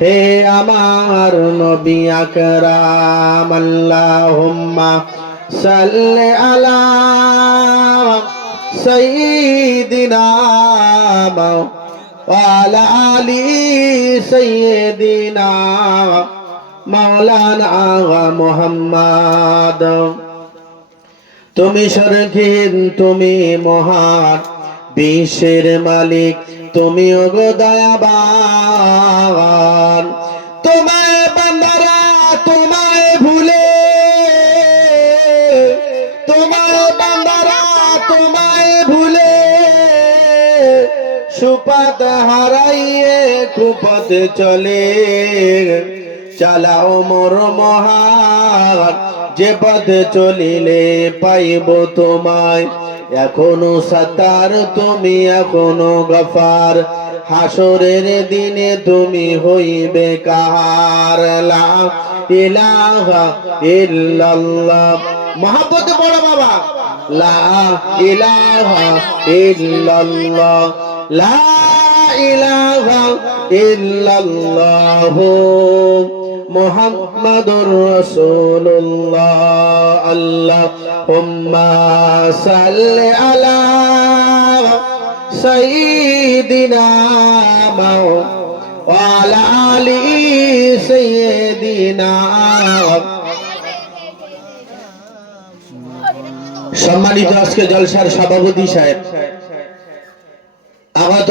হে আমার নবী আকরাম, আল্লাহুম্মা সাল্লি আলা সাইয়্যিদিনা ওয়ালা আলি সাইয়্যিদিনা মাওলানা মুহাম্মদ। তুমি সরখিন তুমি মহান, বিশ্বের মালিক। তুমি ওগো দয়াবান। তোমায় বান্দারা তোমায় ভুলে। তোমায় বান্দারা তোমায় ভুলে। সুপাত হারাইয়ে কুপথ চলে। চালাও মোর মহান। যে পথে চলিলে পাইব তোমায়। এখনও সাতার, তুমি এখনও গফার। হাসরের দিনে তুমি হইবে কাহার। ইলাহা বড় বাবা। লা ইলাহা ইল্লাল্লাহ। লা মুহাম্মাদুর রাসূলুল্লাহ, আল্লাহুম্মা সাল্লি আলা সাইয়্যিদিনা ওয়ালা আলি সাইয়্যিদিনা। সম্মানিত আজকে জলসার সভাপতি সাহেব, আগাত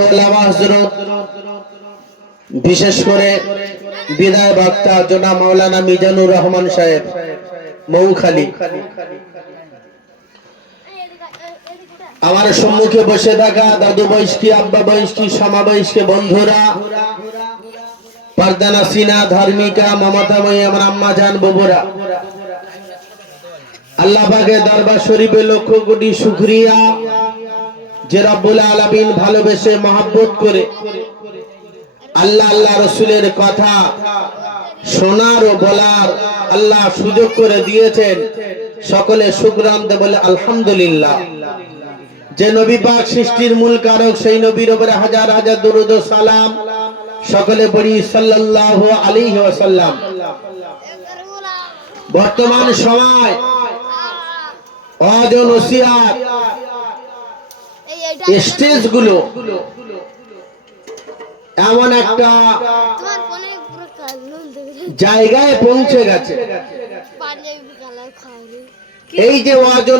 বিশেষ করে বিদায় বক্তা জোনা মাওলানা মিজানুর রহমান সাহেব, মৌখালী। আমার সম্মুখে বসে থাকা দাদু বয়স্কি, আব্বা বয়স্কি, সমা বয়স্কি বন্ধুরা, পারদানা সিনা, ধার্মিকা মমতাময়ী আমার আম্মা জান, ববুরা। আল্লাহ পাকে দরবার শরীফে লক্ষ কোটি শুকরিয়া যে রব্বুল আলামিন ভালোবেসে মহাব্বত করে আল্লাহ আল্লাহ রসুলের কথা শোনার ও বলার আল্লাহ সুযোগ করে দিয়েছেন। সকলে শুক্রান্তে বলে আলহামদুলিল্লাহ। যে নবী পাক সৃষ্টির মূল কারক সেই নবীর উপরে হাজার হাজার দুরুদ ও সালাম। সকলে বলি সাল্লাল্লাহু আলাইহি ওয়াসাল্লাম। বর্তমান সময় অজ ও নসিহাত স্টেজগুলো এমন একটা জায়গায় পৌঁছে গেছে। এই যে ওয়াজ ও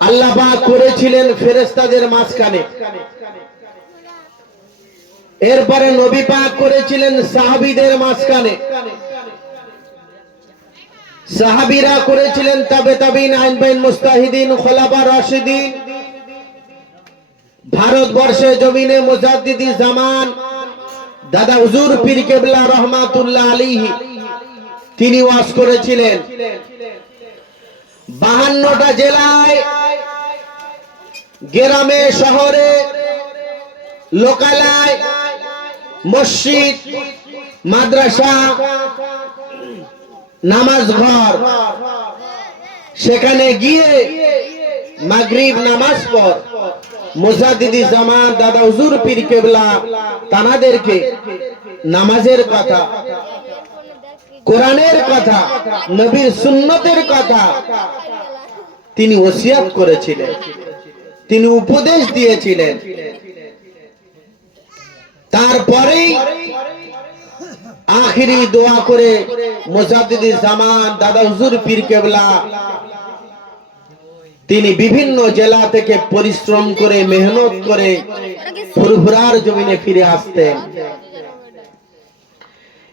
আল্লাহ পাক করেছিলেন ফেরেশতাদের মাঝখানে। এরপরে নবী পাক করেছিলেন সাহাবীদের মাঝখানে। সাহাবীরা করেছিলেন তাবে তাবিন আইন বাইন মুস্তাহিদিন খোলাফা রাশিদিন। ভারতবর্ষে জমিনে মুজাদ্দিদি জামান, দাদা হুজুর পীর কেবলা রহমাতুল্লাহ আলাইহি, তিনি ওয়াজ করেছিলেন। বাহান্নটা জেলায়, গ্রামে, শহরে, লোকালয়, মসজিদ, মাদ্রাসা, নামাজ ঘর। সেখানে গিয়ে মাগরিব নামাজ পর মুজাদিদি জামান দাদা হুজুর পীর কেবলা, তানাদেরকে নামাজের কথা, কোরআনের কথা, নবীর সুন্নতের কথা তিনি ওসিয়াত করেছিলেন। তিনি উপদেশ দিয়েছিলেন। তারপরেই আখিরি দোয়া করে মুজাদ্দিদি জামান দাদা হুজুর পীর কেবলা তিনি বিভিন্ন জেলা থেকে পরিশ্রম করে, মেহনত করে ফুরফুরার জমিনে ফিরে আসতেন।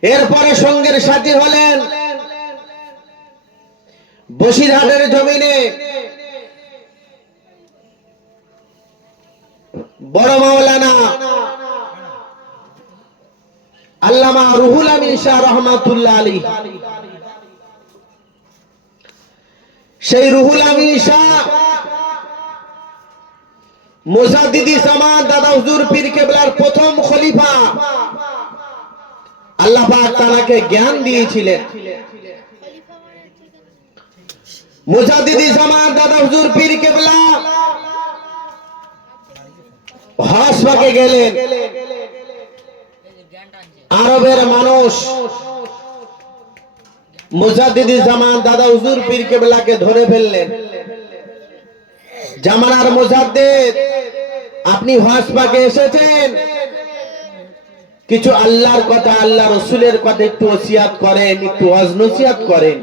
এরপরে সঙ্গের সাথী হলেন বসিরহাটের জমিনে। বড় মাওলানা আল্লামা রুহুল আমিন শাহ রহমাতুল্লাহ আলী সেই রুহুল আমিন শাহ। মোজাদিদি জামান দাদা হুজুর পীর কেবলার প্রথম খলিফা। আল্লাহ তাকে জ্ঞান দিয়েছিলেন। মুজাদিদি জামান দাদা হুজুর পীর কেবলা। হসবাকে গেলেন। আরবের মানুষ। মুজাদ্দিদি জামান দাদা হুজুর পীর কেবলাকে ধরে ফেললেন। জামানার মুজাদ্দিদ, আপনি হসবাকে এসেছেন? কিছু আল্লাহর কথা, আল্লাহ রসুলের কথা একটু ওসিয়াত করেন, একটু অজনসিয়াত করেন।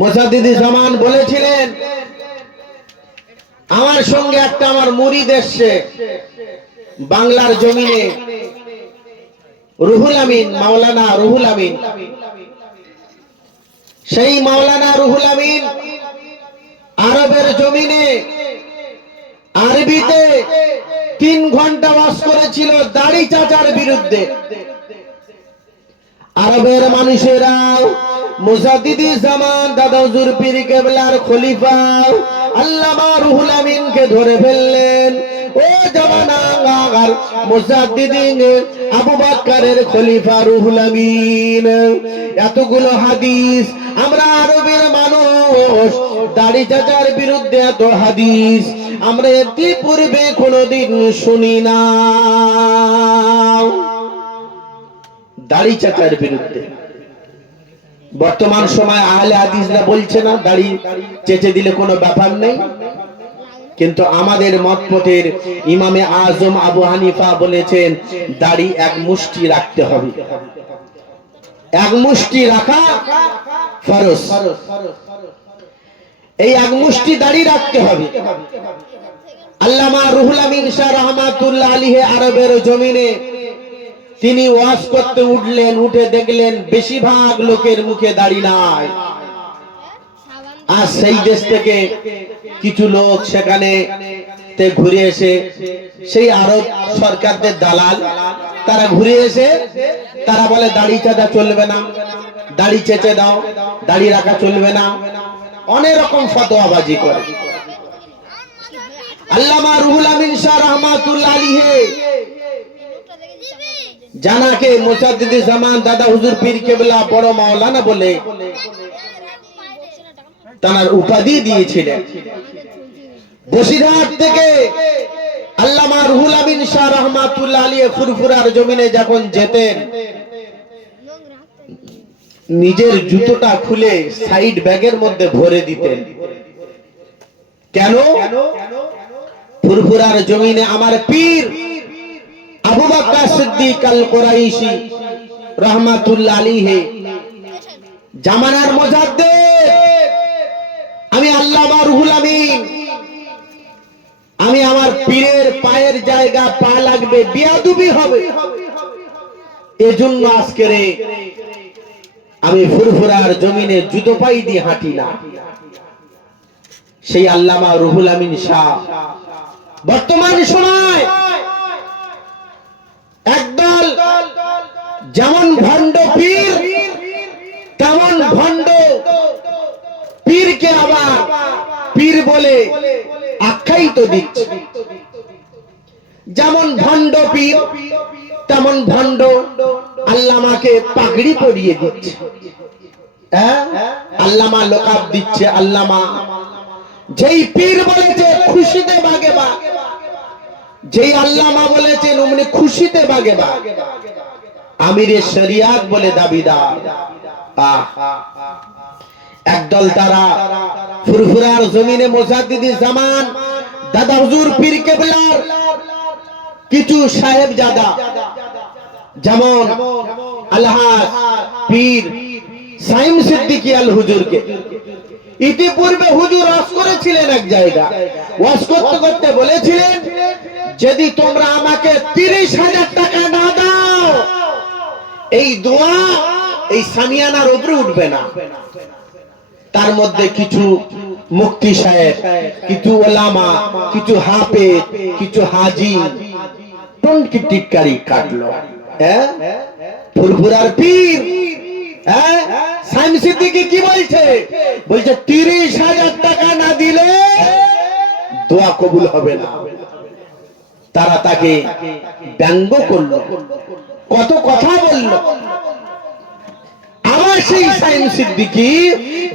মোসাদিদি জামান বলেছিলেন, আমার সঙ্গে একটা আমার মুড়ি এসছে, বাংলার জমিনে। রুহুল আমিন, মাওলানা রুহুল আমিন। সেই মাওলানা রুহুল আমিন আরবের জমিনে, আরবিতে তিন ঘণ্টা বাস করেছিল দাড়ি চাচার বিরুদ্ধে। আরবের মানুষেরা, মুজাদ্দিদি জামান, দাদা হুজুর পীর কেবলার খলিফা, আল্লামা রুহুল আমিনকে ধরে ফেললেন। ও জামানার মুজাদ্দিদিন আবু বকরের খলিফা রুহুল আমিন। এতগুলো হাদিস, আমরা আরবের মানুষ, দাড়ি চাচার বিরুদ্ধে এত হাদিস, আমরা এটি পূর্বে কোনোদিন শুনি না। দাড়ি চাচার বিরুদ্ধে। বর্তমান সময় আহলে হাদিসরা বলছে না, দাড়ি চেচে দিলে কোনো ব্যাপার নেই। কিন্তু আমাদের মতপথের ইমামে আজম আবু হানিফা বলেছেন, দাড়ি এক মুষ্টি রাখতে হবে। এক মুষ্টি রাখা ফরজ। এই এক মুষ্টি দাড়ি রাখতে হবে। আল্লামা রুহুল আমিন শাহ রহমাতুল্লাহ আলীহে আরবের জমিনে তিনি ওয়াজ করতে উঠলেন, উঠে দেখলেন বেশিরভাগ লোকের মুখে দাড়ি নাই। আর সেই দেশ থেকে কিছু লোক সেখানে ঘুরে এসে, সেই আরব সরকারদের দালাল, তারা ঘুরে এসে, তারা বলে, দাড়ি চাঁদা চলবে না, দাড়ি চেঁচে দাও, দাড়ি রাখা চলবে না। অনেক রকম ফতোয়াবাজি করে। আল্লামা রুহুল আমিন শাহ রহমাতুল্লাহ জানাকে মোসাদ্দিদি জামান দাদা হুজুর পীর কেবলা বড় মাওলানা বলে তার উপাধি দিয়েছিলেন। বসিরহাট থেকে আল্লামা রুহুল আমিন শাহ রহমাতুল্লাহ আলী ফুরফুরার জমিনে যখন যেতেন, নিজের জুতোটা খুলে সাইড ব্যাগের মধ্যে ভরে দিতেন। কেন? ফুরফুরার জমিনে আমার পীর আবু বকর সিদ্দিক আল কুরাইশি রহমাতুল্লাহ আলাইহি জামানার মুজাদ্দিদ আমি আল্লামা রুহুল আমিন। আমি আমার পীরের পায়ের জায়গা পা লাগবে, বিয়াদুবি হবে। এজন্য আজকে রে আমি ফুরফুরার জমিনে জুতো পাই দিয়ে হাঁটি না সেই আল্লামা রুহুল আমিন শাহ বর্তমান সময় একদল যেমন ভণ্ড পীর, তেমন ভণ্ড পীরকে আবার পীর বলে আখ্যায়িত দিচ্ছে। যেমন ভণ্ড পীর, তেমন ভণ্ড আল্লামাকে পাগড়ি পরিয়ে দিচ্ছে। হ্যাঁ? আল্লামা লোকাপ দিচ্ছে, আল্লামা। যেই পীর বলেছে, খুশিতে বাগে বা। যেই আল্লামা বলেছেন উনি খুশিতে বাগে বা। আমিরে শরিয়াত বলে দাবিদার। আহ। একদল তারা ফুরফুরার জমিনে মোজাদ্দিদি জামান, দাদা হুজুর পীর কেবলার, কিছু সাহেব জাদা। যেমন আলহাজ পীর সাইম সিদ্দিকী আল হুজুরকে। ইতিপূর্বে হুজুর ওয়াজ করেছিলেন এক জায়গা। ওয়াজ করতে করতে বলেছিলেন, যদি তোমরা আমাকে তিরিশ হাজার টাকা না দাও, এই দোয়া এই সামিয়ানার উপরে উঠবে না। তার মধ্যে কিছু মুক্তি সাহেব, কিছু ওলামা, কিছু হাফেজ, কিছু হাজি টনকি টিটকারি কাটলো। হ্যাঁ ফুরফুরার পীর। কি বলছে? বলছে, তিরিশ হাজার টাকা না দিলে দোয়া কবুল হবে না। তারা তাকে ব্যঙ্গ করল। কত কথা বলল।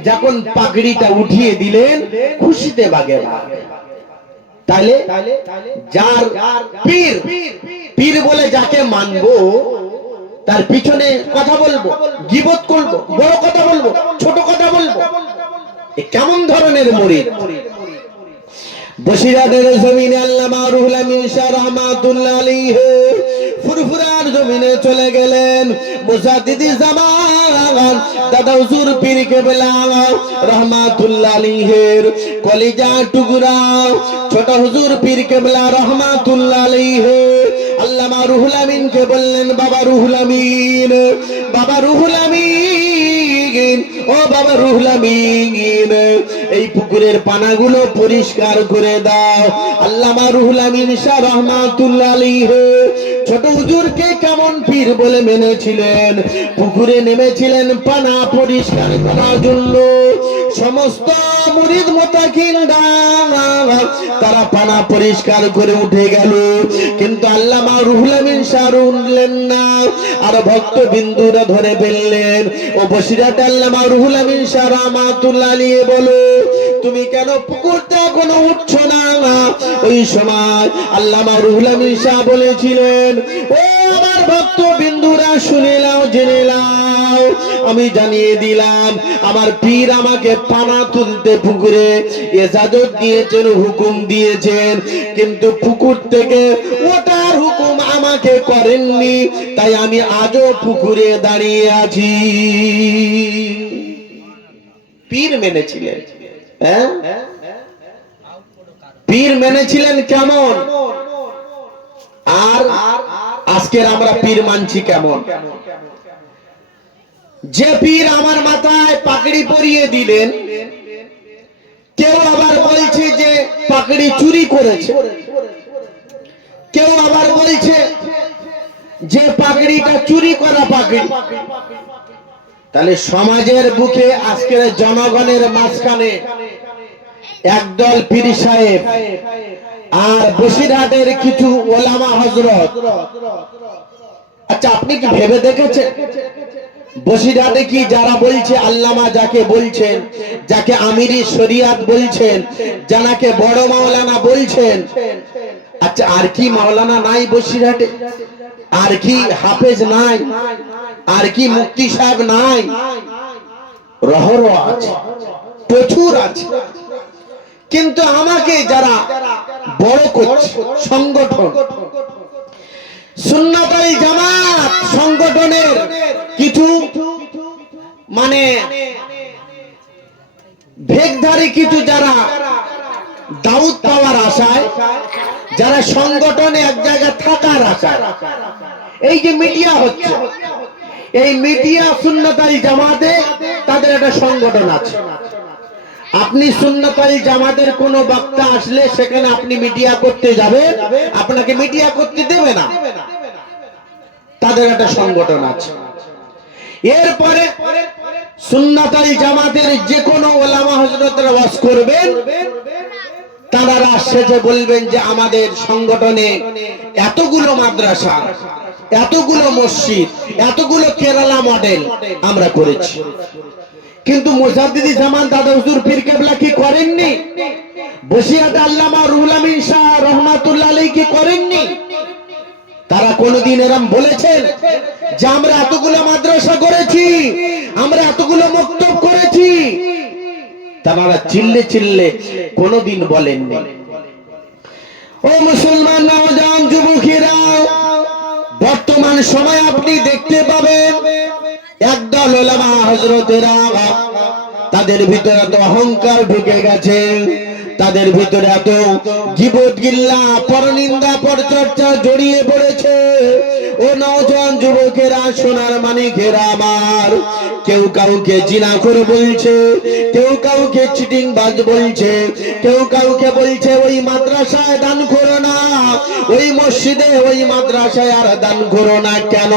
যখন পাগড়িটা উঠিয়ে দিলেন, খুশিতে বাগে তাহলে যার পীর পীর বলে যাকে মানবো, তার পিছনে কথা বলব, গিবত করব, বড় কথা বলব, ছোট কথা বলব। কেমন ধরনের মরিদ? বসিরাটের জমিনে আলাইহি, ফুরফুরার জমিনে চলে গেলেন। মুজাদ্দিদি জামান দাদা হুজুর, পীর কেবলা রহমাতুল্লাহ আলাইহির। কলিজা টুকরা। ছোট হুজুর, পীর কেবলা, রহমাতুল্লাহ আলাইহি আল্লামা রুহুল আমিনকে বললেন, বাবা রুহুল আমিন। বাবা রুহুল আমিন। এই পুকুরের পানাগুলো পরিষ্কার করে দাও। আল্লামা রুহুল আমিন শাহ রহমাতুল্লাহ আলাইহি। ছোট হুজুরকে কেমন পীর বলে মেনেছিলেন? পুকুরে নেমেছিলেন, পানা পরিষ্কার করার জন্য। সমস্ত মুরিদ তারা পানা পরিষ্কার করে উঠে গেল। কিন্তু আল্লামা রুহুল আমিন শাহ উঠলেন না। আর ভক্ত বিন্দুরা ধরে ফেললেন। ও বসিরাতে আল্লামা রুহুল আমিন শাহ রহমাতুল্লাহ নিয়ে বলো, তুমি কেন পুকুরটা কোনো উঠছো না? ওই সময় আল্লামা রুহুল আমিন শাহ বলেছিলেন, ও ভক্ত বিন্দুরা শুনে নাও, জেনে নাও। আমি জানিয়ে দিলাম, আমার পীর আমাকে পানা তুলতে পুকুরে এজাজত দিয়েছেন, হুকুম দিয়েছেন। কিন্তু পুকুর থেকে ওটার হুকুম আমাকে করেননি, তাই আমি আজও পুকুরে দাঁড়িয়ে আছি। পীর মেনেছিলেন হ্যাঁ? পীর মেনেছিলেন কেমন? আর আজকের আমরা পীর মানছি কেমন? যে পীর আমার মাথায় পাকড়ি পরিয়ে দিলেন, কেউ আবার বলছে যে পাকড়ি চুরি করেছে। কেউ আবার বলছে যে পাকড়িটা চুরি করা পাকড়ি তাহলে সমাজের বুকে আজকের জনগণের মাঝখানে একদল পীর সাহেব আর বসিরহাটের কিছু ওলামা হজরত আচ্ছা আপনি কি ভেবে দেখেছেন? বসিরহাটে কি যারা বলছে, আল্লামা যাকে বলছেন, যাকে আমিরি শরিয়াত বলছেন জানাকে বড় মাওলানা বলছেন? আচ্ছা আর কি মাওলানা নাই বসিরহাটে আর কি হাফেজ নাই? আর কি মুক্তি সাহেব নাই? রহর আছে, প্রচুর আছে। কিন্তু আমাকে যারা বড় করছে, সংগঠন। সুন্নাতাই জামাত সংগঠনের কিছু মানে ভেগধারী কিছু যারা দাউদ পাওয়ার আশায়, যারা সংগঠনে এক জায়গায় থাকার আশায়। এই যে মিডিয়া হচ্ছে, এই মিডিয়া সুন্নতাই জামাতে তাদের একটা সংগঠন আছে। আপনি সুন্নতাল জামাতের কোন বক্তা আসলে সেখানে আপনি মিডিয়া করতে যাবেন, আপনাকে মিডিয়া করতে দেবে না। তাদের একটা সংগঠন আছে। এরপরে সুন্নাতাল জামাতের যে কোনো ওলামা হজরতরা বাস করবেন, তারা সেজে বলবেন যে আমাদের সংগঠনে এতগুলো মাদ্রাসা, এতগুলো মসজিদ, এতগুলো কেরালা মডেল আমরা করেছি। কিন্তু মুজাদ্দিদি জামান দাদা হুজুর পীর কেবলা কি করেননি? বসিয়াতে আল্লামা রুহুল আমিন শাহ রহমাতুল্লাহ আলাইহি কি করেননি? তারা কোনদিন এরম বলেছেন যে আমরা এতগুলো মাদ্রাসা করেছি, আমরা এতগুলো মক্তব করেছি। তারা চিল্লে চিল্লে কোনদিন বলেননি। ও মুসলমান নওজওয়ান যুবকেরা, বর্তমান সময় আপনি দেখতে পাবেন একদল ওলামা হজরতেরা তাদের ভিতরে এত অহংকার ঢুকে গেছে, তাদের ভিতরে এত গিবত গিল্লা পরনিন্দা, পরচর্চা জড়িয়ে পড়েছে। ও নওজোয়ান যুবকেরা, সোনার মানিকেরা আমার, কেউ কাউকে জিনা করে বলছে, কেউ কাউকে চিটিং বাজ বলছে, কেউ কাউকে বলছে, ওই মাদ্রাসায় দান করো না, ওই মসজিদে ওই মাদ্রাসায় আর দান করো না কেন?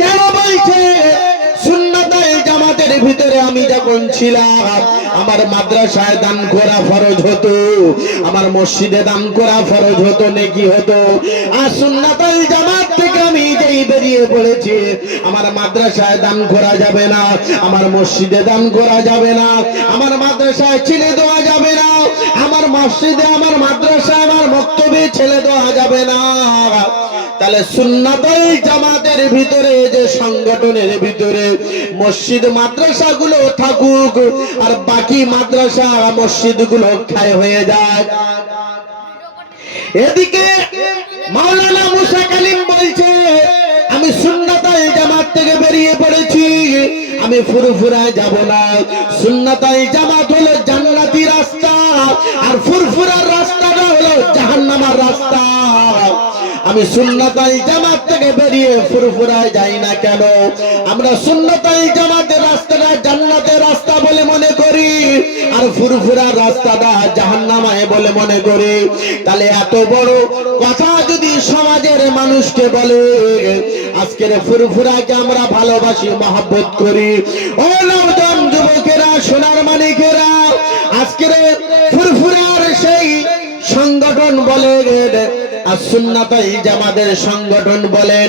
কেন বলছে? জামাতের ভিতরে আমি যখন ছিলাম, আমার মাদ্রাসায় দান করা ফরজ হতো, আমার মসজিদে দান করা ফরজ হতো, নাকি হতো। আর জামাত থেকে আমি যেই বেরিয়ে পড়েছি, আমার মাদ্রাসায় দান করা যাবে না, আমার মসজিদে দান করা যাবে না, আমার মাদ্রাসায় চিনে দেওয়া যাবে না, আমার মসজিদে, আমার মাদ্রাসা আমার বক্তব্যে ছেলে দেওয়া যাবে না। তাহলে সুন্নাতল জামাতের ভিতরে, যে সংগঠনের ভিতরে মসজিদ মাদ্রাসা গুলো থাকুক আর বাকি মাদ্রাসা মসজিদগুলো ক্ষয় হয়ে যায়। এদিকে মাওলানা মুসা কালিম বলছে, আমি সুন্নাতাই জামাত থেকে বেরিয়ে পড়েছি, আমি ফুরফুরায় যাব না। সুন্নাতাই জামাত হলো জান্নাতি রাস্তা, আর ফুরফুরার রাস্তাটা হলো জাহান্নামার রাস্তা। আমি সুন্নাতাই জামাত থেকে বেরিয়ে ফুরফুরায় যাই না কেন? আমরা সুন্নাতাই জামাতের রাস্তাটা জান্নাতের রাস্তা বলে মনে করি। আর ফুরফুরার রাস্তাটা জাহান্নামায় বলে মনে করি। তাহলে এত বড় কথা যদি সমাজের মানুষকে বলে, আজকের ফুরফুরাকে আমরা ভালোবাসি, মহব্বত করি। ও নবদম যুবকেরা, সোনার মানিকেরা, আজকের ফুরফুরার সেই সংগঠন বলে আর সুন্নতাই জামাদের সংগঠন বলেন,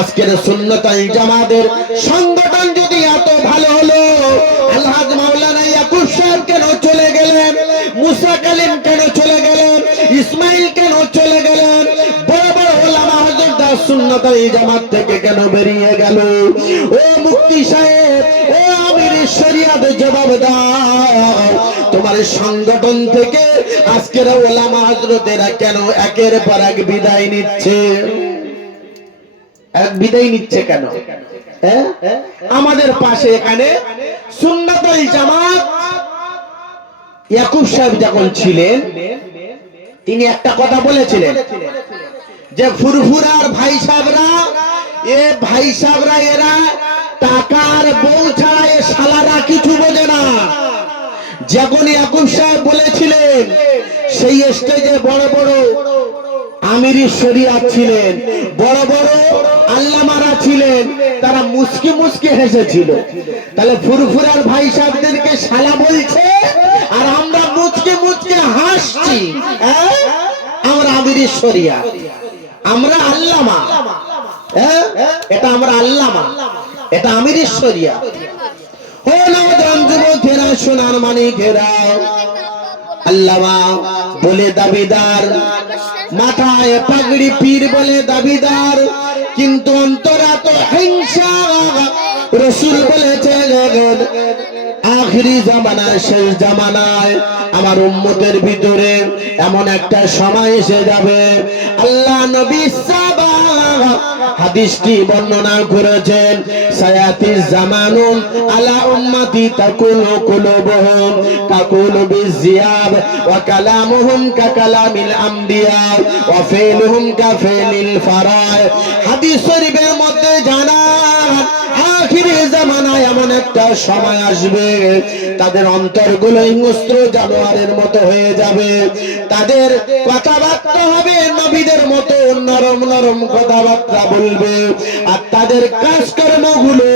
আজকের সুন্নতাই জামাদের সংগঠন যদি এত ভালো হলো আল্লাহ মাওলানা ইয়াকুব সাহেব কেন চলে গেলেন? মুসা কালিম কেন চলে গেলেন? ইসমাইল কেন চলে গেলেন? বড় বড় ওলামা হযরতরা সুন্নতাই জামাত থেকে কেন বেরিয়ে গেল? ও মুক্তি সাহেব, ও আমির শরিয়াত জবাব দাও। তোমার সংগঠন থেকে আজকের ওলামা হজরতেরা কেন একের পর এক বিদায় নিচ্ছে? এক বিদায় নিচ্ছে কেন? আমাদের পাশে এখানে সুন্নাতাই জামাত ইয়াকুব সাহেব যখন ছিলেন, তিনি একটা কথা বলেছিলেন যে ফুরফুরার ভাই সাহেবরা, এ ভাই সাহেবরা এরা টাকার বউ ছাড়া এ শালারা কিছু বোঝে না। যখন ইয়াকুব সাহেব বলেছিলেন, সেই স্টেজে বড় বড় আমিরি শরিয়াত ছিলেন, বড় বড় আল্লামারা ছিলেন, তারা মুসকি মুসকি হেসেছিল তাহলে ফুরফুরার ভাই সাহেবদেরকে শালা বলছে, আর আমরা মুচকে মুচকে হাসছি হ্যাঁ? আমরা আমিরি শরিয়া, আমরা আল্লামা হ্যাঁ? এটা আমরা আল্লামা, এটা আমিরি শরিয়া ও নবদান যুবকেরা, সোনার মানিকেরা আল্লামা বলে দাবিদার, মাথায় পাগড়ি পীর বলে দাবিদার, কিন্তু অন্তরা তো হিংসা। রসুল বলেছে আখরি জামানায়, শেষ জামানায় আমার উম্মতের ভিতরে এমন একটা সময় এসে যাবে। আল্লাহ নবী হাদিসটি বর্ণনা করেছেন, সায়াতি জামানুন আলা উম্মতি বিজিয়াব ওয়া কালামুহুম কা কালামিল আমবিয়া ওয়া ফারায়। হাদিস শরীফের মধ্যে জানা আখিরি এমন একটা সময় আসবে, তাদের অন্তরগুলো হিংস্র জানোয়ারের মতো হয়ে যাবে। তাদের কথাবার্তা হবে নবীদের মতো নরম নরম কথাবার্তা বলবে। আর তাদের কাজকর্মগুলো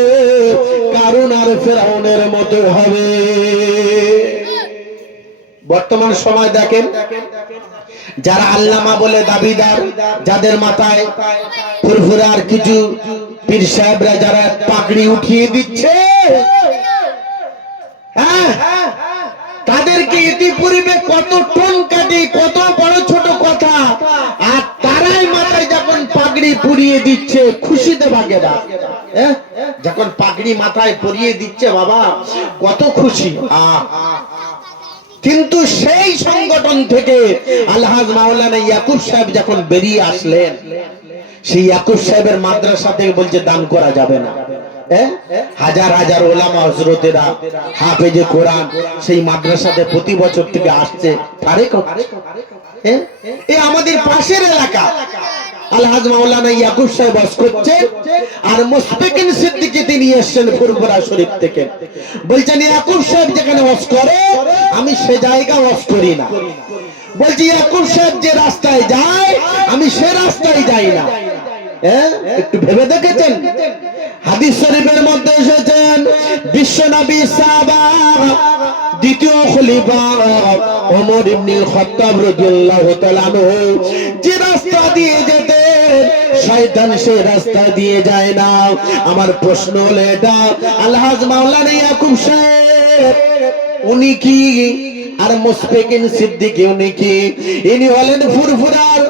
কারণ আর ফেরাউনের মতো হবে। বর্তমান সময় দেখেন যারা আল্লামা বলে দাবিদার, যাদের মাথায় ফুরফুরার কিছু পীর সাহেবরা যারা পাগড়ি উঠিয়ে দিচ্ছে হ্যাঁ তাদেরকে ইতিপূর্বে কত টন কাটি, কত বড় ছোট কথা, আর তারাই মাথায় যখন পাগড়ি পুড়িয়ে দিচ্ছে, খুশিতে বাগেরা? যখন পাগড়ি মাথায় পরিয়ে দিচ্ছে বাবা, কত খুশি আহ কিন্তু সেই সংগঠন থেকে আলহাজ মাওলানা ইয়াকুব সাহেব যখন বেরিয়ে আসলেন, সেই ইয়াকুব সাহেবের মাদ্রাসা থেকে বলছে, দান করা যাবে না? হাজার হাজার ওলামা হজরতেরা হাফেজে কোরআন সেই মাদ্রাসাতে প্রতি বছর থেকে আসছে হ্যাঁ? এ আমাদের পাশের এলাকা আলহাজ মাওলানা ইয়াকুব সাহেব বাস করছে, আর মুসফিকিন সিদ্দিকী তিনি এসেছেন ফুরফুরা শরীফ থেকে। বলছেন, ইয়াকুব সাহেব যেখানে ওয়াজ করে, আমি সে জায়গা ওয়াজ করি না। বলছি, ইয়াকুব সাহেব যে রাস্তায় যায়, আমি সে রাস্তায় যাই না। হ্যাঁ? একটু ভেবে দেখেছেন? হাদিস শরীফের মধ্যে এসেছেন বিশ্ব নবী সাহাবা, দ্বিতীয় খলিফা ওমর ইবনুল খাত্তাব রাদিয়াল্লাহু তাআলা যে রাস্তা দিয়ে যেতেন শয়তান সেই রাস্তা দিয়ে যায় না। আমার প্রশ্ন হলো এটা, আলহাজ মাওলানা ইয়াকুব সাহেব, উনি কি? আর মুসফিকিন সিদ্দিক উনি কি? ইনি হলেন ফুরফুরার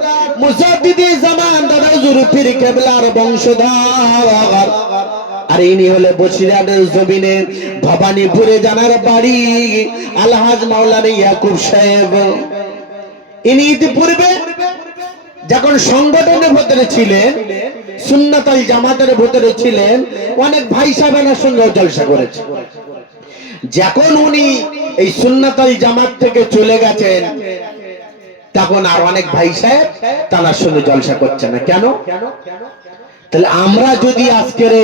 মুজাদ্দিদি জামান দাদা হুজুর পীর কেবলার বংশধর। আর ইনি হলে জমিনে ভবানীপুরে জানার বাড়ি, আলহাজ মাওলানা ইয়াকুব সাহেব। ইনি ইতিপূর্বে যখন সংগঠনের ভেতরে ছিলেন, সুন্নাতাল জামাতের ভেতরে ছিলেন, অনেক ভাই সাহেবের সঙ্গে জলসা করেছে। যখন উনি এই সুন্নাতাল জামাত থেকে চলে গেছেন, তখন আর অনেক ভাই সাহেব তার সঙ্গে জলসা করছে না। কেন? তাহলে আমরা যদি আজকের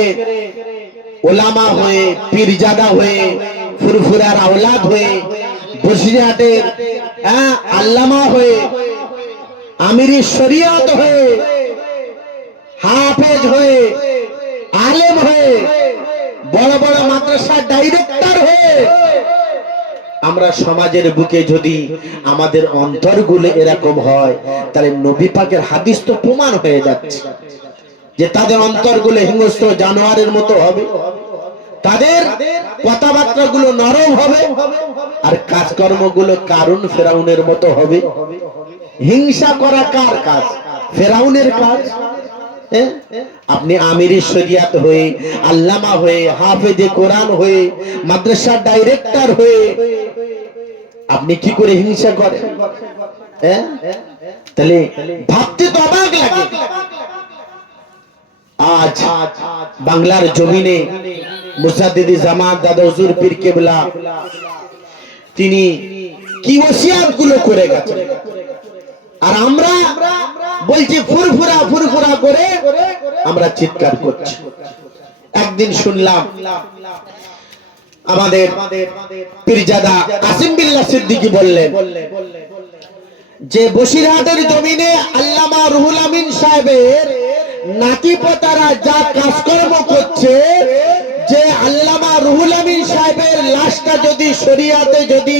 ওলামা হয়ে, পীরজাদা হয়ে, ফুরফুরার আওলাদ হয়ে, বসিরহাটের হ্যাঁ আল্লামা হয়ে আমিরি শরিয়ত হয়ে, হাফেজ হয়ে, আলেম হয়ে, বড় বড় মাদ্রাসার ডাইরেক্টর হয়ে আমরা সমাজের বুকে যদি আমাদের অন্তরগুলো এরকম হয়, তাহলে নবী পাকের হাদিস তো প্রমাণ হয়ে যাচ্ছে যে তাদের অন্তরগুলো হিংস্র জানোয়ারের মতো হবে, তাদের কথাবার্তা গুলো নরম হবে, আর কাজকর্মগুলো কারণ ফেরাউনের মতো হবে। হিংসা করা কার কাজ? ফেরাউনের কাজ? আপনি আমির শরিয়াত হয়ে, আল্লামা হয়ে, হাফেজে কোরআন হয়ে, মাদ্রাসার ডাইরেক্টর হয়ে, আপনি কি করে হিংসা করেন? তাহলে ভাবতে তো অবাক লাগে। আজ বাংলার জমিনে মুসাদ্দিদি জামাত দাদা হুজুর পীর কেবলা, তিনি কি ওসিয়াতগুলো করে গেছেন? আর আমরা বলছি ফুরফুরা ফুরফুরা করে আমরা চিৎকার করছি। একদিন শুনলাম আমাদের পীরজাদা কাসিম বিল্লাহ সিদ্দিকী বললেন, যে বসিরহাটের জমিনে আল্লামা রুহুল আমিন সাহেবের নাতি পোতারা যা কাজকর্ম করছে যে আল্লামা রুহুল আমিন সাহেবের লাশটা যদি শরিয়াতে যদি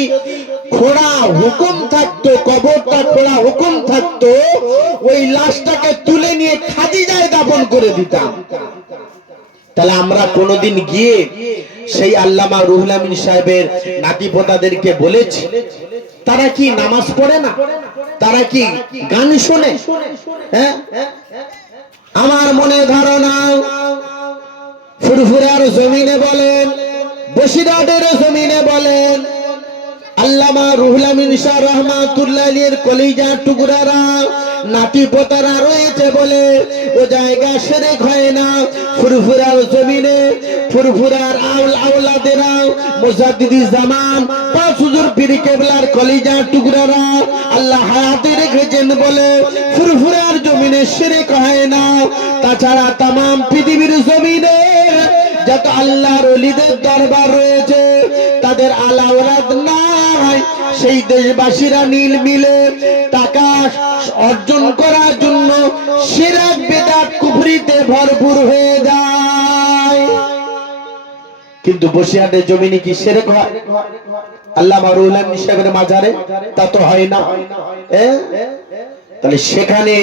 খোড়া হুকুম থাকতো, কবরটা খোড়া হুকুম থাকতো, ওই লাশটাকে তুলে নিয়ে খাদিজায় দাপন করে দিতাম। তাহলে আমরা কোনোদিন গিয়ে সেই আল্লামা রুহুল আমিন সাহেবের নাতি পোতাদেরকে বলেছি, তারা কি নামাজ পড়ে না? তারা কি গান শোনে? হ্যাঁ? আমার মনে ধারণা ফুরফুরার জমিনে বলেন বসিরহাটের জমিনে বলেন আল্লামা রুহুল আমিন শাহ রহমাতুল্লাহের কলিজা টুকরারা নাতি পোতারা রয়েছে বলে ও জায়গা সেরে হয় না। ফুরফুরার জমিনে, ফুরফুরার আউল আউলাদেরা মুজাদ্দিদি জামান, পাঁচ হুজুর কেবলার কলিজা টুকরারা আল্লাহ হায়াতে রেখেছেন বলে ফুরফুরার জমিনে সেরে হয় না। তাছাড়া তামাম পৃথিবীর জমিনে যত আল্লাহর অলিদের দরবার রয়েছে তাদের আলাওলাদ নাই। সেই দেশবাসীরা নীল মিলে টাকা অর্জন করার জন্য সিরাক বেদাত কুফরিতে ভরপুর হয়ে যায়। কিন্তু বসিরহাটের জমিনে কি সেরেক হয় আল্লাহ মারুল সাহেবের মাজারে? তা তো হয় না। তাহলে সেখানে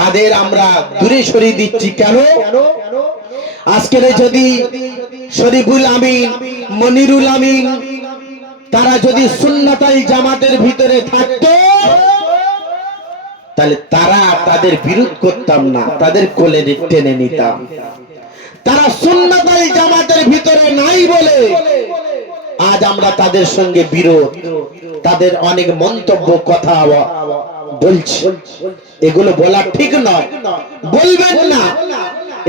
তাদের আমরা দূরে সরিয়ে দিচ্ছি কেন? আজকের যদি শরীফুল আমিন, মনিরুল আমিন, তারা যদি সুন্নাতাল জামাতের ভিতরে থাকতো, তাহলে তারা তাদের বিরোধ করতাম না, তাদের কোলে টেনে নিতাম। তারা সুন্নাতাল জামাতের ভিতরে নাই বলে আজ আমরা তাদের সঙ্গে বিরোধ, তাদের অনেক মন্তব্য, কথা বলছি। এগুলো বলা ঠিক নয়। বলবেন না।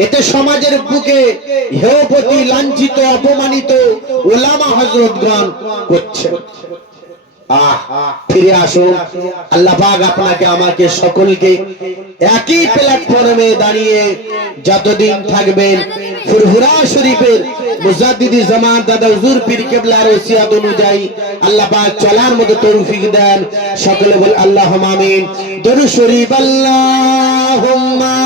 এতে সমাজের বুকে হেয়পতি লাঞ্ছিত, অপমানিত ওলামা হজরতগণ করছে। আহ, ফিরে আসুন। আল্লাহ আপনাকে, আমাকে সকলকে একই প্ল্যাটফর্মে দাঁড়িয়ে যতদিন থাকবেন ফুরফুরা শরীফের মুজাদ্দিদি জামান দাদা হুজুর পীর কেবলার ওসিয়াত অনুযায়ী আল্লাহ পাক চলার মতো তৌফিক দেন। সকলে বল আল্লাহ আমিন। দরুদ শরীফ, আল্লাহুম্মা